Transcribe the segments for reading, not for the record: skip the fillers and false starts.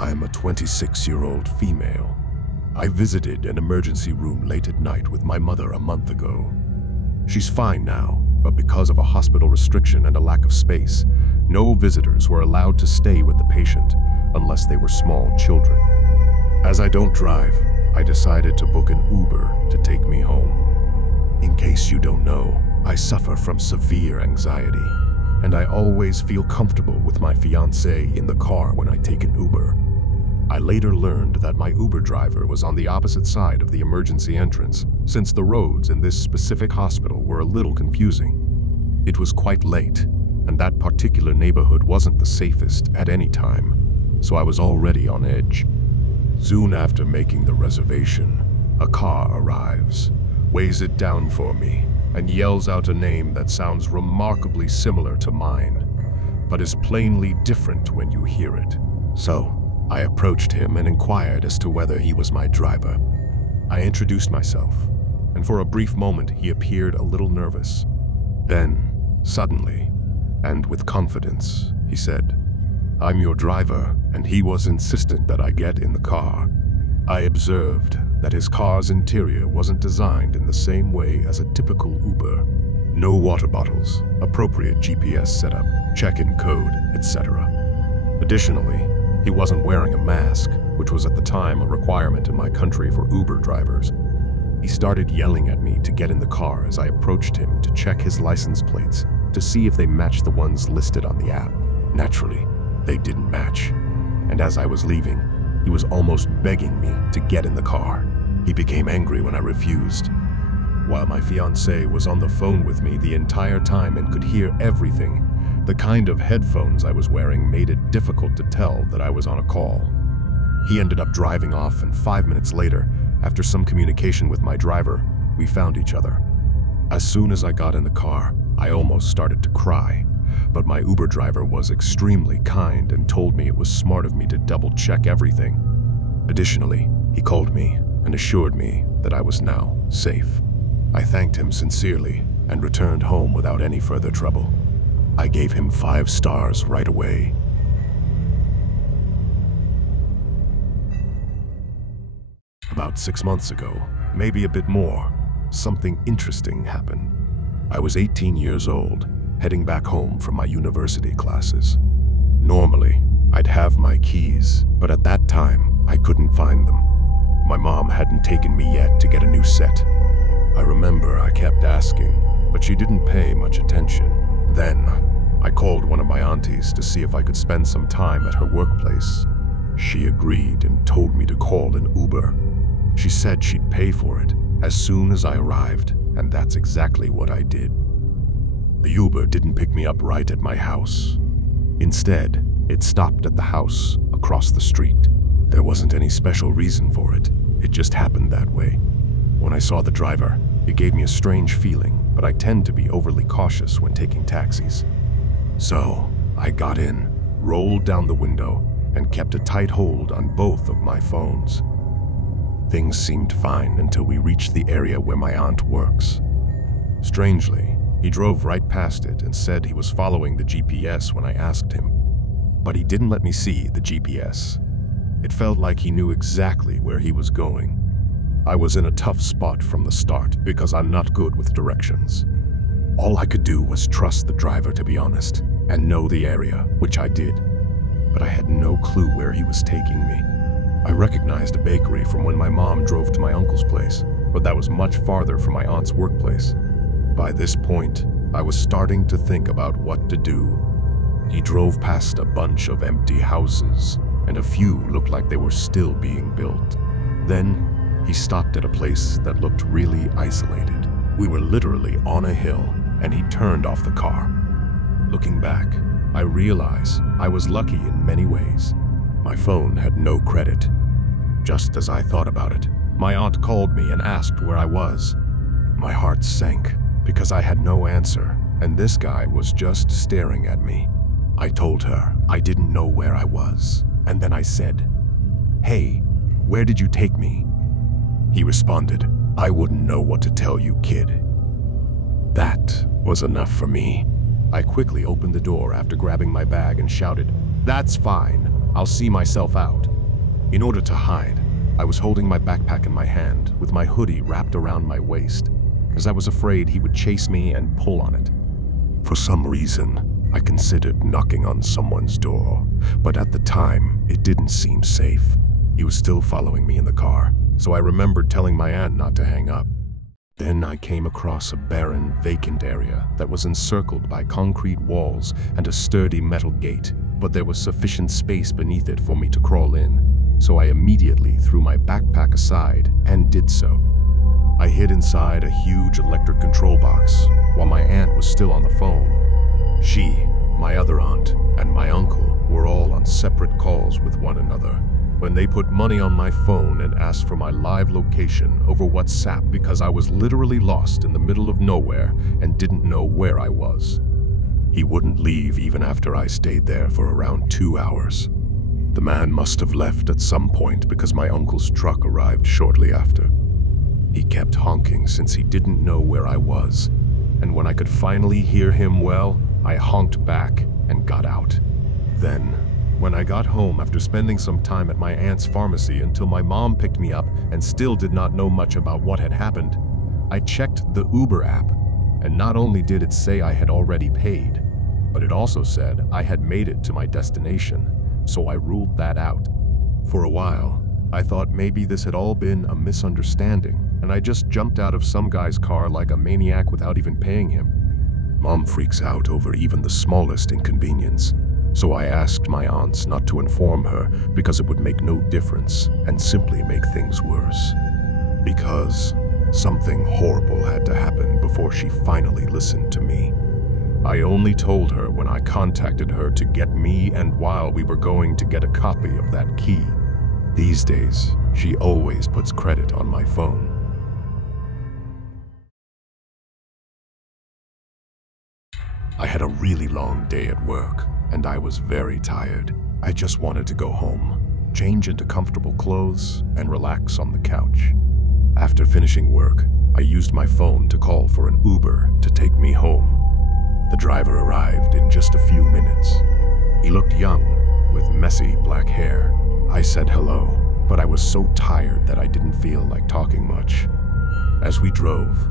I'm a 26-year-old female. I visited an emergency room late at night with my mother a month ago. She's fine now, but because of a hospital restriction and a lack of space, no visitors were allowed to stay with the patient unless they were small children. As I don't drive, I decided to book an Uber to take me home. In case you don't know, I suffer from severe anxiety, and I always feel comfortable with my fiancée in the car when I take an Uber. I later learned that my Uber driver was on the opposite side of the emergency entrance, since the roads in this specific hospital were a little confusing. It was quite late, and that particular neighborhood wasn't the safest at any time, so I was already on edge. Soon after making the reservation, a car arrives, weighs it down for me, and yells out a name that sounds remarkably similar to mine, but is plainly different when you hear it. So, I approached him and inquired as to whether he was my driver. I introduced myself, and for a brief moment he appeared a little nervous. Then, suddenly, and with confidence, he said, "I'm your driver," and he was insistent that I get in the car. I observed that his car's interior wasn't designed in the same way as a typical Uber. No water bottles, appropriate GPS setup, check-in code, etc. Additionally, he wasn't wearing a mask, which was at the time a requirement in my country for Uber drivers. He started yelling at me to get in the car as I approached him to check his license plates to see if they matched the ones listed on the app. Naturally, they didn't match, and as I was leaving, he was almost begging me to get in the car. He became angry when I refused. While my fiancée was on the phone with me the entire time and could hear everything, the kind of headphones I was wearing made it difficult to tell that I was on a call. He ended up driving off, and 5 minutes later, after some communication with my driver, we found each other. As soon as I got in the car, I almost started to cry, but my Uber driver was extremely kind and told me it was smart of me to double-check everything. Additionally, he called me and assured me that I was now safe. I thanked him sincerely and returned home without any further trouble. I gave him 5 stars right away. About 6 months ago, maybe a bit more, something interesting happened. I was 18 years old, heading back home from my university classes. Normally, I'd have my keys, but at that time, I couldn't find them. My mom hadn't taken me yet to get a new set. I remember I kept asking, but she didn't pay much attention. Then, I called one of my aunties to see if I could spend some time at her workplace. She agreed and told me to call an Uber. She said she'd pay for it as soon as I arrived, and that's exactly what I did. The Uber didn't pick me up right at my house. Instead, it stopped at the house across the street. There wasn't any special reason for it. It just happened that way. When I saw the driver, it gave me a strange feeling, but I tend to be overly cautious when taking taxis. So, I got in, rolled down the window, and kept a tight hold on both of my phones. Things seemed fine until we reached the area where my aunt works. Strangely, he drove right past it and said he was following the GPS when I asked him. But he didn't let me see the GPS. It felt like he knew exactly where he was going. I was in a tough spot from the start because I'm not good with directions. All I could do was trust the driver, to be honest, and know the area, which I did. But I had no clue where he was taking me. I recognized a bakery from when my mom drove to my uncle's place, but that was much farther from my aunt's workplace. By this point, I was starting to think about what to do. He drove past a bunch of empty houses, and a few looked like they were still being built. Then, he stopped at a place that looked really isolated. We were literally on a hill, and he turned off the car. Looking back, I realize I was lucky in many ways. My phone had no credit. Just as I thought about it, my aunt called me and asked where I was. My heart sank because I had no answer, and this guy was just staring at me. I told her I didn't know where I was, and then I said, "Hey, where did you take me?" He responded, "I wouldn't know what to tell you, kid." That was enough for me. I quickly opened the door after grabbing my bag and shouted, "That's fine. I'll see myself out." In order to hide, I was holding my backpack in my hand with my hoodie wrapped around my waist, as I was afraid he would chase me and pull on it. For some reason, I considered knocking on someone's door, but at the time, it didn't seem safe. He was still following me in the car, so I remembered telling my aunt not to hang up. Then I came across a barren, vacant area that was encircled by concrete walls and a sturdy metal gate, but there was sufficient space beneath it for me to crawl in, so I immediately threw my backpack aside and did so. I hid inside a huge electric control box while my aunt was still on the phone. She, my other aunt, and my uncle were all on separate calls with one another when they put money on my phone and asked for my live location over WhatsApp because I was literally lost in the middle of nowhere and didn't know where I was. He wouldn't leave even after I stayed there for around 2 hours. The man must have left at some point because my uncle's truck arrived shortly after. He kept honking since he didn't know where I was, and when I could finally hear him well, I honked back and got out. Then, when I got home after spending some time at my aunt's pharmacy until my mom picked me up and still did not know much about what had happened, I checked the Uber app, and not only did it say I had already paid, but it also said I had made it to my destination, so I ruled that out. For a while, I thought maybe this had all been a misunderstanding, and I just jumped out of some guy's car like a maniac without even paying him. Mom freaks out over even the smallest inconvenience, so I asked my aunts not to inform her because it would make no difference and simply make things worse. Because something horrible had to happen before she finally listened to me. I only told her when I contacted her to get me and while we were going to get a copy of that key. These days, she always puts credit on my phone. I had a really long day at work, and I was very tired. I just wanted to go home, change into comfortable clothes, and relax on the couch. After finishing work, I used my phone to call for an Uber to take me home. The driver arrived in just a few minutes. He looked young, with messy black hair. I said hello, but I was so tired that I didn't feel like talking much. As we drove,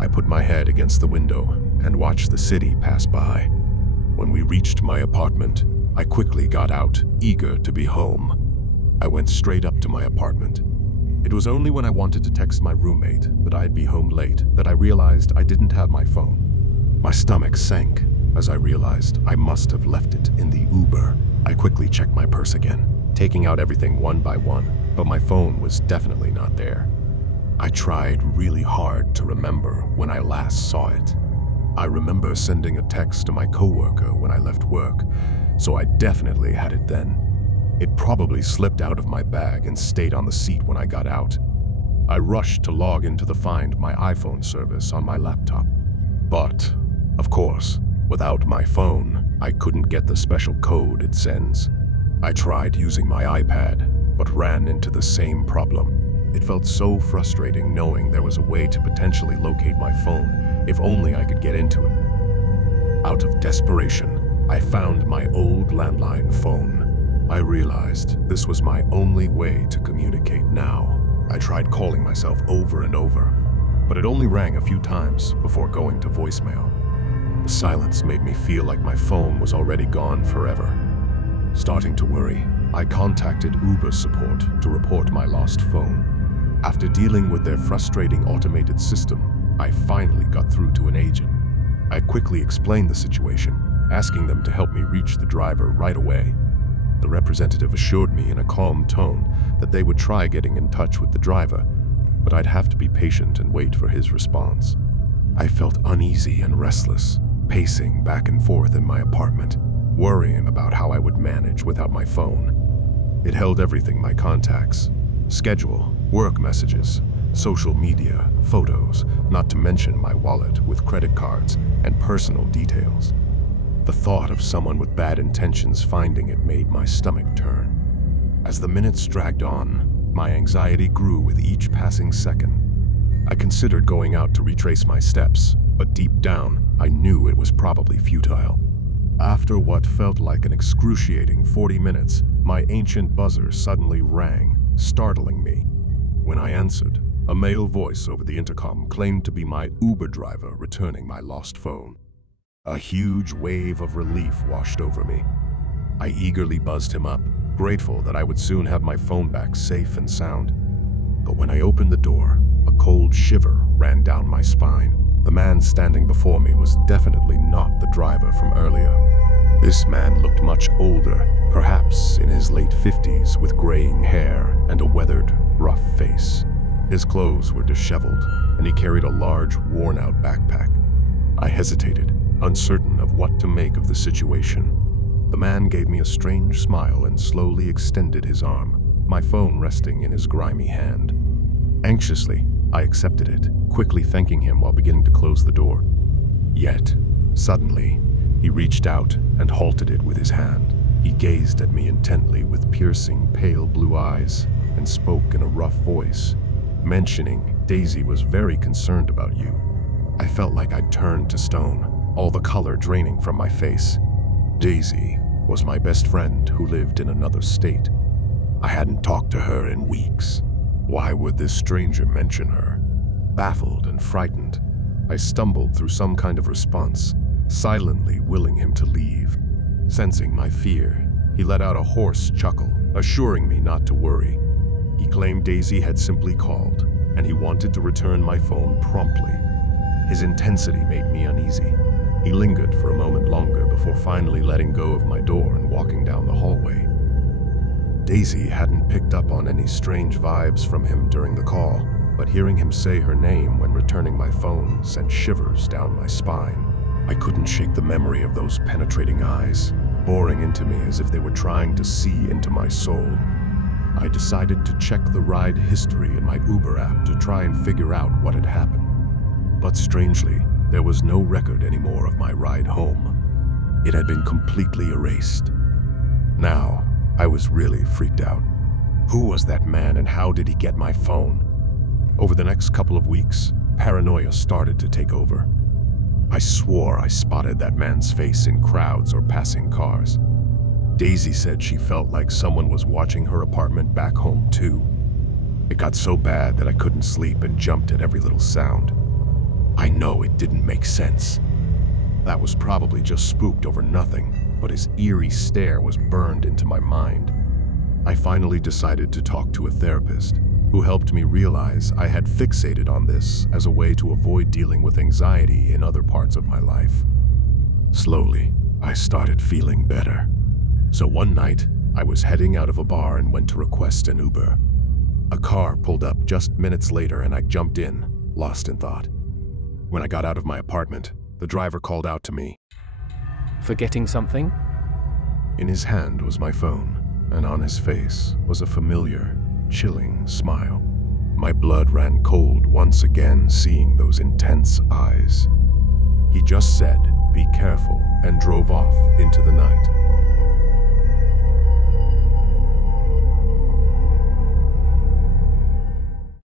I put my head against the window and watched the city pass by. When we reached my apartment, I quickly got out, eager to be home. I went straight up to my apartment. It was only when I wanted to text my roommate that I'd be home late that I realized I didn't have my phone. My stomach sank as I realized I must have left it in the Uber. I quickly checked my purse again, taking out everything one by one, but my phone was definitely not there. I tried really hard to remember when I last saw it. I remember sending a text to my coworker when I left work, so I definitely had it then. It probably slipped out of my bag and stayed on the seat when I got out. I rushed to log into the Find My iPhone service on my laptop. But, of course, without my phone, I couldn't get the special code it sends. I tried using my iPad, but ran into the same problem. It felt so frustrating knowing there was a way to potentially locate my phone, if only I could get into it. Out of desperation, I found my old landline phone. I realized this was my only way to communicate now. I tried calling myself over and over, but it only rang a few times before going to voicemail. The silence made me feel like my phone was already gone forever. Starting to worry, I contacted Uber support to report my lost phone. After dealing with their frustrating automated system, I finally got through to an agent. I quickly explained the situation, asking them to help me reach the driver right away. The representative assured me in a calm tone that they would try getting in touch with the driver, but I'd have to be patient and wait for his response. I felt uneasy and restless, pacing back and forth in my apartment, worrying about how I would manage without my phone. It held everything: my contacts, schedule, work messages, social media, photos, not to mention my wallet with credit cards and personal details. The thought of someone with bad intentions finding it made my stomach turn. As the minutes dragged on, my anxiety grew with each passing second. I considered going out to retrace my steps, but deep down, I knew it was probably futile. After what felt like an excruciating 40 minutes, My ancient buzzer suddenly rang, startling me. When I answered, a male voice over the intercom claimed to be my Uber driver returning my lost phone. A huge wave of relief washed over me. I eagerly buzzed him up, grateful that I would soon have my phone back safe and sound. But when I opened the door, a cold shiver ran down my spine. The man standing before me was definitely not the driver from earlier. This man looked much older, perhaps in his late 50s, with graying hair and a weathered, rough face. His clothes were disheveled, and he carried a large, worn-out backpack. I hesitated, uncertain of what to make of the situation. The man gave me a strange smile and slowly extended his arm, my phone resting in his grimy hand. Anxiously, I accepted it, quickly thanking him while beginning to close the door. Yet, suddenly, he reached out and halted it with his hand. He gazed at me intently with piercing, pale blue eyes and spoke in a rough voice, mentioning Daisy was very concerned about you. I felt like I'd turned to stone, all the color draining from my face. Daisy was my best friend who lived in another state. I hadn't talked to her in weeks. Why would this stranger mention her? Baffled and frightened, I stumbled through some kind of response, silently willing him to leave. Sensing my fear, he let out a hoarse chuckle, assuring me not to worry. He claimed Daisy had simply called, and he wanted to return my phone promptly. His intensity made me uneasy. He lingered for a moment longer before finally letting go of my door and walking down the hallway. Daisy hadn't picked up on any strange vibes from him during the call, but hearing him say her name when returning my phone sent shivers down my spine. I couldn't shake the memory of those penetrating eyes, boring into me as if they were trying to see into my soul. I decided to check the ride history in my Uber app to try and figure out what had happened. But strangely, there was no record anymore of my ride home. It had been completely erased. Now, I was really freaked out. Who was that man and how did he get my phone? Over the next couple of weeks, paranoia started to take over. I swore I spotted that man's face in crowds or passing cars. Daisy said she felt like someone was watching her apartment back home too. It got so bad that I couldn't sleep and jumped at every little sound. I know it didn't make sense. That was probably just spooked over nothing, but his eerie stare was burned into my mind. I finally decided to talk to a therapist, who helped me realize I had fixated on this as a way to avoid dealing with anxiety in other parts of my life. Slowly, I started feeling better. So one night, I was heading out of a bar and went to request an Uber. A car pulled up just minutes later and I jumped in, lost in thought. When I got out of my apartment, the driver called out to me. Forgetting something? In his hand was my phone, and on his face was a familiar, chilling smile. My blood ran cold once again seeing those intense eyes. He just said, "Be careful," and drove off into the night.